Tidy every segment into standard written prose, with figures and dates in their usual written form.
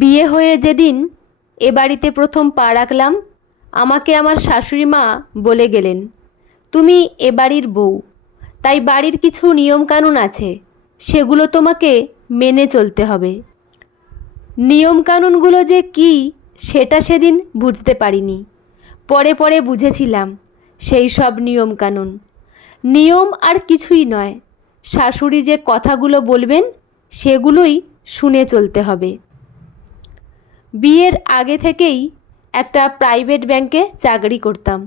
বিয়ে হয়ে যেদিন এ বাড়িতে প্রথম পা রাখলাম, আমাকে আমার শাশুড়ি মা বলে গেলেন, তুমি এ বাড়ির বউ, তাই বাড়ির কিছু নিয়মকানুন আছে, সেগুলো তোমাকে মেনে চলতে হবে। নিয়মকানুনগুলো যে কি সেটা সেদিন বুঝতে পারিনি, পরে পরে বুঝেছিলাম সেই সব নিয়মকানুন। নিয়ম আর কিছুই নয়, শাশুড়ি যে কথাগুলো বলবেন সেগুলোই শুনে চলতে হবে। বিয়ের আগে থেকেই একটা প্রাইভেট ব্যাংকে চাকরি করতাম।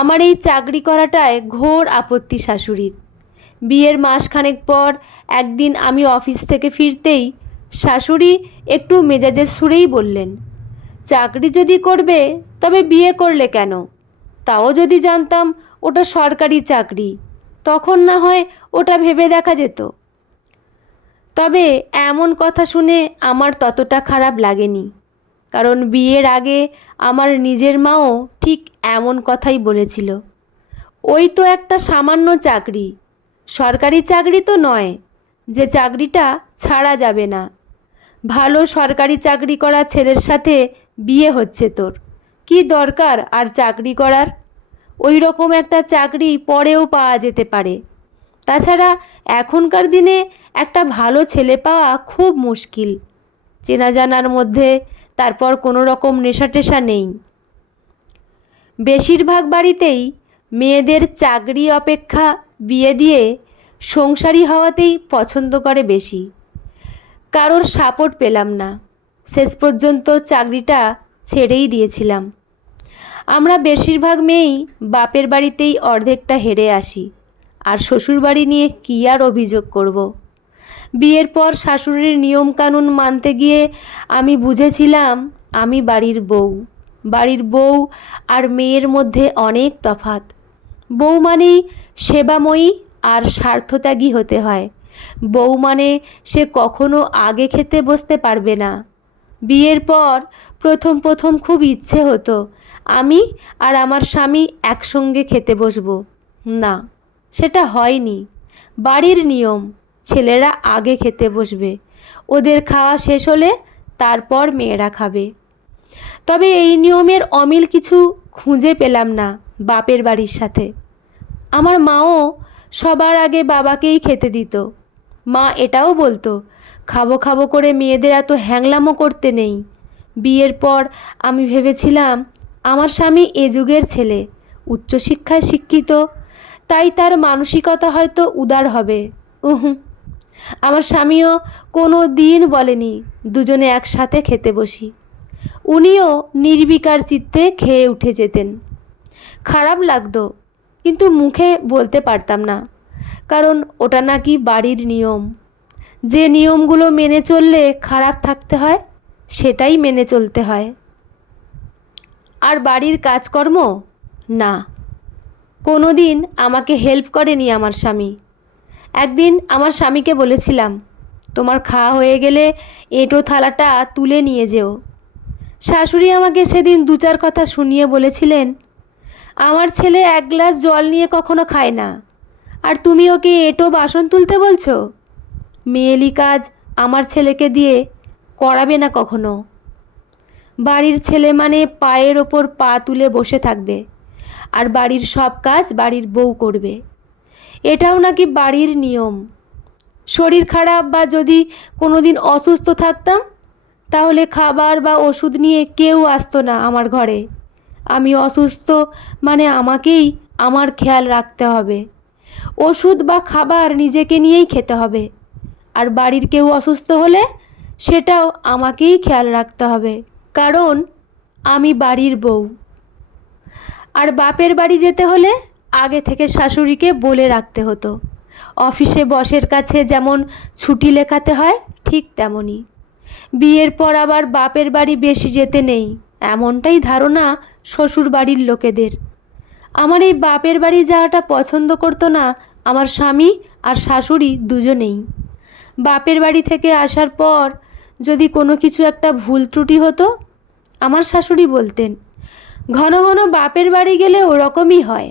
আমার এই চাকরি করাটায় ঘোর আপত্তি শাশুড়ির। বিয়ের মাসখানেক পর একদিন আমি অফিস থেকে ফিরতেই শাশুড়ি একটু মেজাজের সুরেই বললেন, চাকরি যদি করবে তবে বিয়ে করলে কেন? তাও যদি জানতাম ওটা সরকারি চাকরি, তখন না হয় ওটা ভেবে দেখা যেত। তবে এমন কথা শুনে আমার ততটা খারাপ লাগেনি, কারণ বিয়ের আগে আমার নিজের মাও ঠিক এমন কথাই বলেছিল। ওই তো একটা সামান্য চাকরি, সরকারি চাকরি তো নয় যে চাকরিটা ছাড়া যাবে না। ভালো সরকারি চাকরি করা ছেলের সাথে বিয়ে হচ্ছে তোর, কি দরকার আর চাকরি করার? ওই রকম একটা চাকরি পরেও পাওয়া যেতে পারে। তাছাড়া এখনকার দিনে একটা ভালো ছেলে পাওয়া খুব মুশকিল, চেনা জানার মধ্যে, তারপর কোনো রকম নেশা টেশা নেই। বেশিরভাগ বাড়িতেই মেয়েদের চাকরি অপেক্ষা বিয়ে দিয়ে সংসারী হওয়াতেই পছন্দ করে বেশি। কারোর সাপোর্ট পেলাম না, শেষ পর্যন্ত চাকরিটা ছেড়েই দিয়েছিলাম। আমরা বেশিরভাগ মেয়েই বাপের বাড়িতেই অর্ধেকটা হেরে আসি, আর শ্বশুরবাড়ি নিয়ে কী আর অভিযোগ করব। বিয়ের পর শাশুড়ির নিয়মকানুন মানতে গিয়ে আমি বুঝেছিলাম আমি বাড়ির বউ। বাড়ির বউ আর মেয়ের মধ্যে অনেক তফাৎ। বউ মানেই সেবাময়ী আর স্বার্থত্যাগী হতে হয়। বউ মানে সে কখনো আগে খেতে বসতে পারবে না। বিয়ের পর প্রথম প্রথম খুব ইচ্ছে হতো আমি আর আমার স্বামী একসঙ্গে খেতে বসবো, না সেটা হয়নি। বাড়ির নিয়ম, ছেলেরা আগে খেতে বসবে, ওদের খাওয়া শেষ হলে তারপর মেয়েরা খাবে। তবে এই নিয়মের অমিল কিছু খুঁজে পেলাম না বাপের বাড়ির সাথে। আমার মাও সবার আগে বাবাকেই খেতে দিত। মা এটাও বলতো, খাবো খাবো করে মেয়েদের এত হ্যাংলামো করতে নেই। বিয়ের পর আমি ভেবেছিলাম আমার স্বামী এ যুগের ছেলে, উচ্চশিক্ষায় শিক্ষিত, তাই তার মানসিকতা হয়তো উদার হবে। আমার স্বামীও কোনো দিন বলেনি দুজনে একসাথে খেতে বসি। উনিও নির্বিকার চিত্তে খেয়ে উঠে যেতেন। খারাপ লাগতো, কিন্তু মুখে বলতে পারতাম না, কারণ ওটা নাকি বাড়ির নিয়ম। যে নিয়মগুলো মেনে চললে খারাপ থাকতে হয় সেটাই মেনে চলতে হয়। আর বাড়ির কাজকর্ম না, কোনো দিন আমাকে হেল্প করেনি আমার স্বামী। একদিন আমার স্বামীকে বলেছিলাম, তোমার খাওয়া হয়ে গেলে এঁটো থালাটা তুলে নিয়ে যেও। শাশুড়ি আমাকে সেদিন দু চার কথা শুনিয়ে বলেছিলেন, আমার ছেলে এক গ্লাস জল নিয়ে কখনো খায় না, আর তুমি ওকে এঁটো বাসন তুলতে বলছো? মেয়েলি কাজ আমার ছেলেকে দিয়ে করাবে না কখনো। বাড়ির ছেলে মানে পায়ের ওপর পা তুলে বসে থাকবে, আর বাড়ির সব কাজ বাড়ির বউ করবে। এটাও নাকি বাড়ির নিয়ম। শরীর খারাপ বা যদি কোনো দিন অসুস্থ থাকতাম, তাহলে খাবার বা ওষুধ নিয়ে কেউ আসতো না আমার ঘরে। আমি অসুস্থ মানে আমাকেই আমার খেয়াল রাখতে হবে। ওষুধ বা খাবার নিজেকে নিয়েই খেতে হবে, আর বাড়ির কেউ অসুস্থ হলে সেটাও আমাকেই খেয়াল রাখতে হবে, কারণ আমি বাড়ির বউ। আর বাপের বাড়ি যেতে হলে আগে থেকে শাশুড়িকে বলে রাখতে হতো। অফিসে বসের কাছে যেমন ছুটি লেখাতে হয়, ঠিক তেমনই। বিয়ের পর আবার বাপের বাড়ি বেশি যেতে নেই, এমনটাই ধারণা শ্বশুর বাড়ির লোকেদের। আমার এই বাপের বাড়ি যাওয়াটা পছন্দ করতো না আমার স্বামী আর শাশুড়ি দুজনেই। বাপের বাড়ি থেকে আসার পর যদি কোনো কিছু একটা ভুল ত্রুটি হতো, আমার শাশুড়ি বলতেন, ঘন ঘন বাপের বাড়ি গেলে ওরকমই হয়,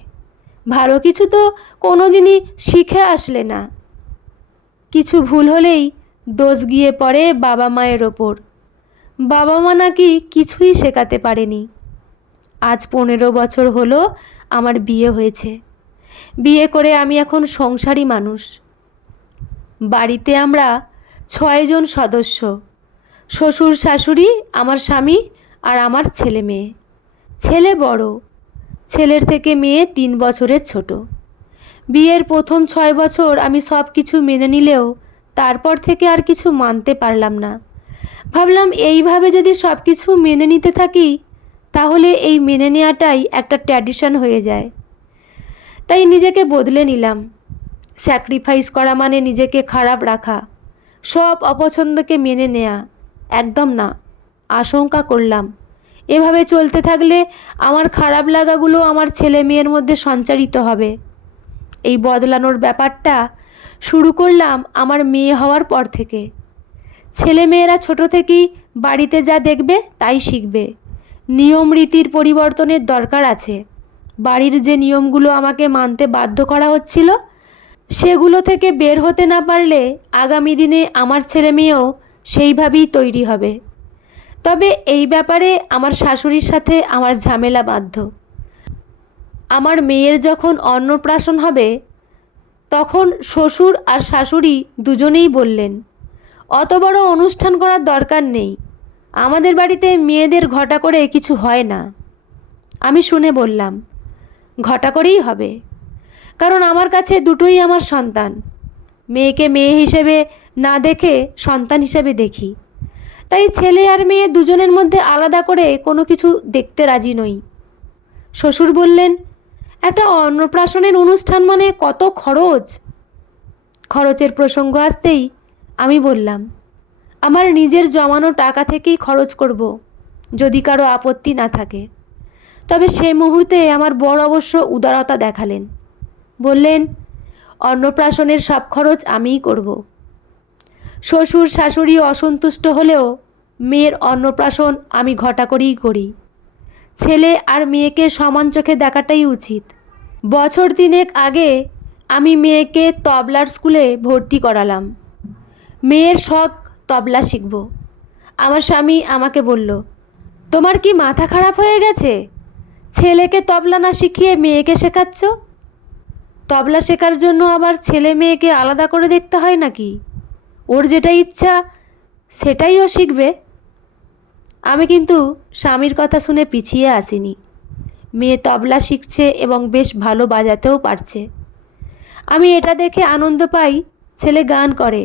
ভালো কিছু তো কোনো দিনই শিখে আসলে না। কিছু ভুল হলেই দোষ গিয়ে পড়ে বাবা মায়ের ওপর। বাবা মা নাকি কিছুই শেখাতে পারেনি। আজ 15 বছর হলো আমার বিয়ে হয়েছে। বিয়ে করে আমি এখন সংসারী মানুষ। বাড়িতে আমরা 6 জন সদস্য, শ্বশুর শাশুড়ি, আমার স্বামী আর আমার ছেলে মেয়ে। ছেলে বড়, ছেলের থেকে মেয়ে 3 বছরের ছোট। বিয়ের প্রথম 6 বছর আমি সব কিছু মেনে নিলেও তারপর থেকে আর কিছু মানতে পারলাম না। ভাবলাম এইভাবে যদি সব কিছু মেনে নিতে থাকি তাহলে এই মেনে নেওয়াটাই একটা ট্র্যাডিশন হয়ে যায়। তাই নিজেকে বদলে নিলাম। স্যাক্রিফাইস করা মানে নিজেকে খারাপ রাখা, সব অপছন্দকে মেনে নেয়া একদম না। আশঙ্কা করলাম এভাবে চলতে থাকলে আমার খারাপ লাগাগুলো আমার ছেলে মেয়ের মধ্যে সঞ্চারিত হবে। এই বদলানোর ব্যাপারটা শুরু করলাম আমার মেয়ে হওয়ার পর থেকে। ছেলে মেয়েরা ছোট থেকেই বাড়িতে যা দেখবে তাই শিখবে। নিয়ম রীতির পরিবর্তনের দরকার আছে। বাড়ির যে নিয়মগুলো আমাকে মানতে বাধ্য করা হচ্ছিল সেগুলো থেকে বের হতে না পারলে আগামী দিনে আমার ছেলে মেয়েও সেইভাবেই তৈরি হবে। তবে এই ব্যাপারে আমার শাশুড়ির সাথে আমার ঝামেলা বাধ্য। আমার মেয়ের যখন অন্নপ্রাশন হবে তখন শ্বশুর আর শাশুড়ি দুজনেই বললেন, অত বড় অনুষ্ঠান করার দরকার নেই, আমাদের বাড়িতে মেয়েদের ঘটা করে কিছু হয় না। আমি শুনে বললাম, ঘটা করেই হবে, কারণ আমার কাছে দুটোই আমার সন্তান। মেয়েকে মেয়ে হিসেবে না দেখে সন্তান হিসেবে দেখি। তাই ছেলে আর মেয়ে দুজনের মধ্যে আলাদা করে কোনো কিছু দেখতে রাজি নই। শ্বশুর বললেন, একটা অন্নপ্রাশনের অনুষ্ঠান মানে কত খরচ। খরচের প্রসঙ্গ আসতেই আমি বললাম, আমার নিজের জমানো টাকা থেকেই খরচ করব, যদি কারো আপত্তি না থাকে। তবে সেই মুহূর্তে আমার বর অবশ্য উদারতা দেখালেন। বললেন, অন্নপ্রাশনের সব খরচ আমিই করব। শ্বশুর শাশুড়ি অসন্তুষ্ট হলেও মেয়ের অন্নপ্রাশন আমি ঘটা করেই করি। ছেলে আর মেয়েকে সমান চোখে দেখাটাই উচিত। বছর 3 আগে আমি মেয়েকে তবলার স্কুলে ভর্তি করালাম। মেয়ের শখ তবলা শিখব। আমার স্বামী আমাকে বলল, তোমার কি মাথা খারাপ হয়ে গেছে? ছেলেকে তবলা না শিখিয়ে মেয়েকে শেখাচ্ছ? তবলা শেখার জন্য আবার ছেলে মেয়েকে আলাদা করে দেখতে হয় নাকি? ওর যেটা ইচ্ছা সেটাই ও শিখবে। আমি কিন্তু স্বামীর কথা শুনে পিছিয়ে আসিনি। মেয়ে তবলা শিখছে এবং বেশ ভালো বাজাতেও পারছে। আমি এটা দেখে আনন্দ পাই। ছেলে গান করে,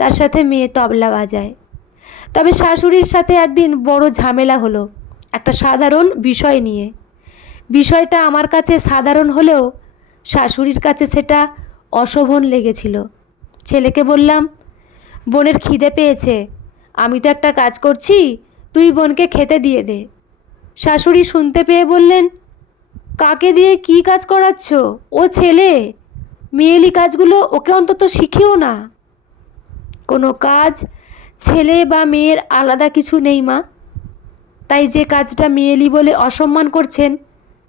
তার সাথে মেয়ে তবলা বাজায়। তবে শাশুড়ির সাথে একদিন বড় ঝামেলা হলো একটা সাধারণ বিষয় নিয়ে। বিষয়টা আমার কাছে সাধারণ হলেও শাশুড়ির কাছে সেটা অশোভন লেগেছিল। ছেলেকে বললাম, বোনের খিদে পেয়েছে, আমি তো একটা কাজ করছি, তুই বোনকে খেতে দিয়ে দে। শাশুড়ি শুনতে পেয়ে বললেন, কাকে দিয়ে কি কাজ করাচ্ছ? ও ছেলে, মেয়েলি কাজগুলো ওকে অন্তত শিখিও না। কোনো কাজ ছেলে বা মেয়ের আলাদা কিছু নেই মা। তাই যে কাজটা মেয়েলি বলে অসম্মান করছেন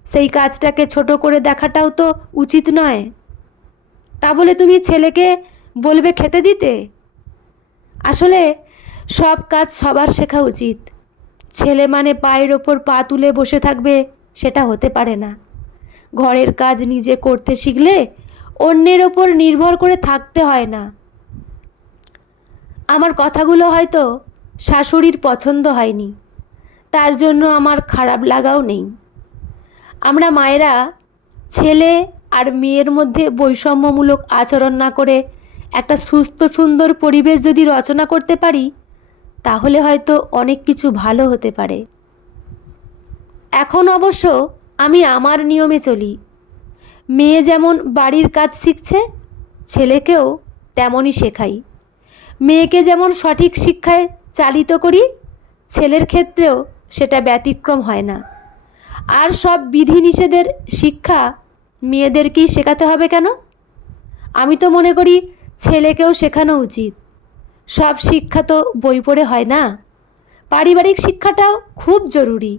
সেই কাজটাকে ছোট করে দেখাটাও তো উচিত নয়। তা বলে তুমি ছেলেকে বলবে খেতে দিতে? আসলে সব কাজ সবার শেখা উচিত। ছেলে মানে পায়ের ওপর পা তুলে বসে থাকবে সেটা হতে পারে না। ঘরের কাজ নিজে করতে শিখলে অন্যের ওপর নির্ভর করে থাকতে হয় না। আমার কথাগুলো হয়তো শাশুড়ির পছন্দ হয়নি, তার জন্য আমার খারাপ লাগাও নেই। আমরা মায়েরা ছেলে আর মেয়ের মধ্যে বৈষম্যমূলক আচরণ না করে একটা সুস্থ সুন্দর পরিবেশ যদি রচনা করতে পারি তাহলে হয়তো অনেক কিছু ভালো হতে পারে। এখন অবশ্য আমি আমার নিয়মে চলি। মেয়ে যেমন বাড়ির কাজ শিখছে, ছেলেকেও তেমনই শেখাই। মেয়েকে যেমন সঠিক শিক্ষায় চালিত করি, ছেলের ক্ষেত্রেও সেটা ব্যতিক্রম হয় না। আর সব বিধিনিষেধের শিক্ষা মেয়েদেরকেই শেখাতে হবে কেন? আমি তো মনে করি ছেলেকেও শেখানো উচিত। সব শিক্ষা তো বই পড়ে হয় না। পারিবারিক শিক্ষাটাও খুব জরুরি।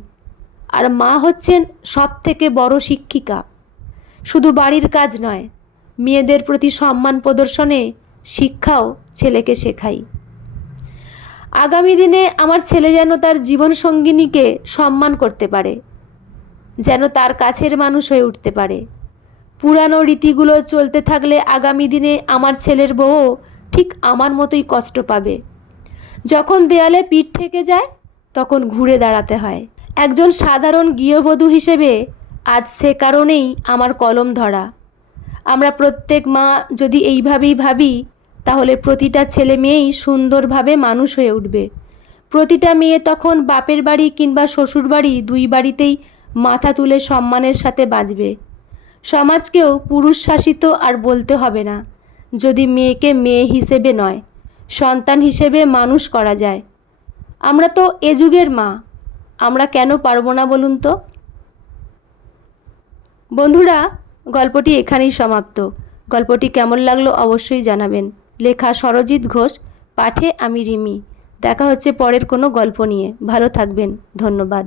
আর মা হচ্ছেন সবথেকে বড় শিক্ষিকা। শুধু বাড়ির কাজ নয়, মেয়েদের প্রতি সম্মান প্রদর্শনে শিক্ষাও ছেলেকে শেখাই। আগামী দিনে আমার ছেলে যেন তার জীবনসঙ্গিনীকে সম্মান করতে পারে, যেন তার কাছের মানুষ হয়ে উঠতে পারে। পুরানো রীতিগুলো চলতে থাকলে আগামী দিনে আমার ছেলের বউও ঠিক আমার মতোই কষ্ট পাবে। যখন দেয়ালে পিঠ ঠেকে যায় তখন ঘুরে দাঁড়াতে হয়। একজন সাধারণ গৃহবধূ হিসেবে আজ সে কারণেই আমার কলম ধরা। আমরা প্রত্যেক মা যদি এইভাবেই ভাবি, তাহলে প্রতিটা ছেলে মেয়েই সুন্দরভাবে মানুষ হয়ে উঠবে। প্রতিটা মেয়ে তখন বাপের বাড়ি কিংবা শ্বশুর বাড়ি দুই বাড়িতেই মাথা তুলে সম্মানের সাথে বাঁচবে। সমাজকেও পুরুষ শাসিত আর বলতে হবে না, যদি মেয়েকে মেয়ে হিসেবে নয়, সন্তান হিসেবে মানুষ করা যায়। আমরা তো এ যুগের মা, আমরা কেন পারবো না বলুন তো? বন্ধুরা, গল্পটি এখানেই সমাপ্ত। গল্পটি কেমন লাগলো অবশ্যই জানাবেন। লেখা সরজিৎ ঘোষ, পাঠে আমি রিমি। দেখা হচ্ছে পরের কোনো গল্প নিয়ে। ভালো থাকবেন। ধন্যবাদ।